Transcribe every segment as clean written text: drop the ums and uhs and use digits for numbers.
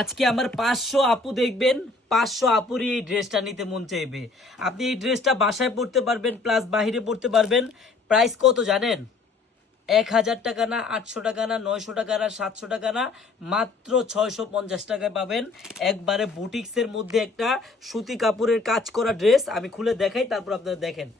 আজকে আমার 500 আপু দেখবেন, 500 আপুরই এই ড্রেসটা নিতে মন চাইবে। আপনি এই ড্রেসটা বাসায় পরতে পারবেন প্লাস বাইরে পরতে পারবেন। প্রাইস কত জানেন? 1000 টাকা না, 800 টাকা না, 900 টাকা না, 700 টাকা না, মাত্র 650 টাকায় পাবেন। একবারে বুটিক্সের মধ্যে একটা সুতি কাপড়ের কাজ করা ড্রেস। আমি খুলে দেখাই, তারপর আপনারা দেখেন।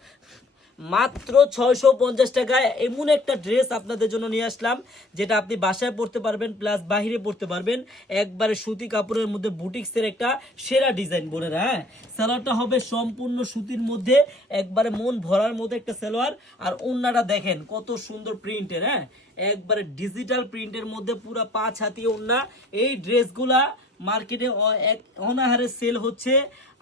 মাত্র 650 টাকায় এমন একটা ড্রেস আপনাদের জন্য নিয়ে আসলাম, যেটা আপনি বাসায় পরতে পারবেন প্লাস বাহিরে পরতে পারবেন। একবারে সুতি কাপড়ের মধ্যে বুটিক্সের একটা সেরা ডিজাইন বোনেরা। হ্যাঁ, সালোয়ারটা হবে সম্পূর্ণ সুতির মধ্যে, একবারে মন ভরার মতো একটা সালোয়ার। আর ওড়নাটা দেখেন কত সুন্দর প্রিন্টের। হ্যাঁ, একবারে ডিজিটাল প্রিন্টের মধ্যে পুরো 5 হাতি ওড়না। এই ড্রেসগুলা মার্কেটে অনাহারে সেল হচ্ছে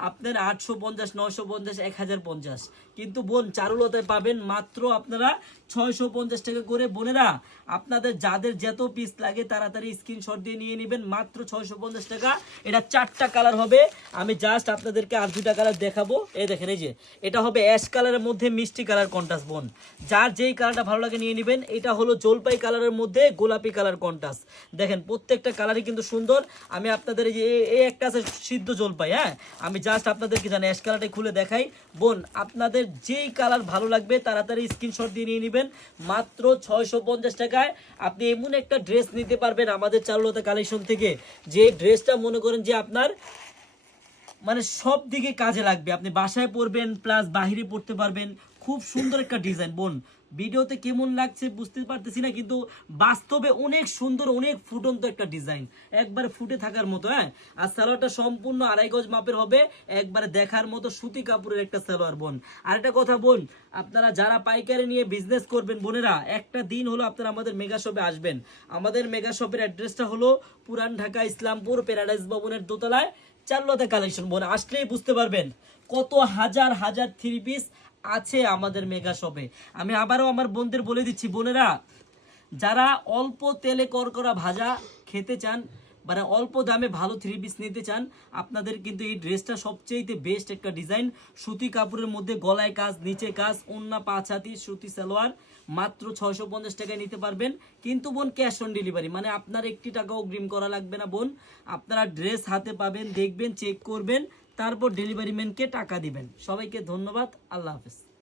আপনার 850, 950, 1050, কিন্তু বোন চারুলতায় পাবেন মাত্র আপনারা 650 টাকা করে। বোনেরা, আপনাদের যাদের যত পিস লাগে তাড়াতাড়ি স্ক্রিনশট দিয়ে নিয়ে নেবেন, মাত্র 650 টাকা। এটা 4টা কালার হবে, আমি জাস্ট আপনাদেরকে আর 2টা কালার দেখাবো। এই দেখেন, এই যে এটা হবে অ্যাশ কালারের মধ্যে মিষ্টি কালার কন্ট্রাস্ট। বোন, যার যেই কালারটা ভালো লাগে নিয়ে নেবেন। এটা হলো জলপাই কালারের মধ্যে গোলাপি কালার কন্ট্রাস্ট। দেখেন প্রত্যেকটা কালারই কিন্তু সুন্দর। আমি আপনাদের এই যে এই একটা আছে সিদ্ধ জলপাই। হ্যাঁ, আমি জাস্ট আপনাদেরকে জানি অ্যাশ কালারটাই খুলে দেখাই। বোন, আপনাদের যেই কালার ভালো লাগবে তাড়াতাড়ি স্ক্রিনশট দিয়ে নিয়ে নেবেন। মাত্র 650 টাকায় আপনি এমন একটা ড্রেস নিতে পারবেন আমাদের চারুলতা কালেকশন থেকে, যে ড্রেসটা মনে করেন যে আপনার মানে সব দিকে কাজে লাগবে। আপনি বাসায় পরবেন প্লাস বাহিরে পরতে পারবেন। খুব সুন্দর একটা ডিজাইন। বোন, ভিডিওতে কেমন লাগছে বুঝতে পারতেছি না, কিন্তু বাস্তবে অনেক সুন্দর, অনেক ফুটন্ত একটা ডিজাইন, একবার ফুটে থাকার মতো। হ্যাঁ, আর সালোয়ারটা সম্পূর্ণ 2.5 গজ মাপের হবে, একবারে দেখার মতো সুতি কাপড়ের একটা সালোয়ার। বোন, আরেকটা কথা বোন, আপনারা যারা পাইকারি নিয়ে বিজনেস করবেন বোনেরা, একটা দিন হলো আপনারা আমাদের মেগা শপে আসবেন। আমাদের মেগা শপের অ্যাড্রেসটা হলো পুরান ঢাকা ইসলামপুর প্যারাডাইস ভবনের দোতলায় চারুলতা কালেকশন। বোন, আসলেই বুঝতে পারবেন কত হাজার হাজার থ্রি পিস আছে আমাদের মেগা শপে। আমি আবারও আমার বোনদের বলে দিচ্ছি, বোনেরা যারা অল্প তেলে করকরা ভাজা খেতে চান, মানে অল্প দামে ভালো থ্রি পিস নিতে চান, আপনাদের কিন্তু এই ড্রেসটা সবচেয়ে বেস্ট একটা ডিজাইন। সুতি কাপড়ের মধ্যে গলায় কাজ, নিচে কাজ, ওন্না 5 হাতি সুতি সালোয়ার। মাত্র 650 টাকায় নিতে পারবেন। কিন্তু বোন, ক্যাশ অন ডেলিভারি, মানে আপনার 1 টাকাও অগ্রিম করা লাগবে না। বোন, আপনারা ড্রেস হাতে পাবেন, দেখবেন, চেক করবেন, তারপর ডেলিভারি ম্যানকে টাকা দিবেন। সবাইকে ধন্যবাদ, আল্লাহ হাফেজ।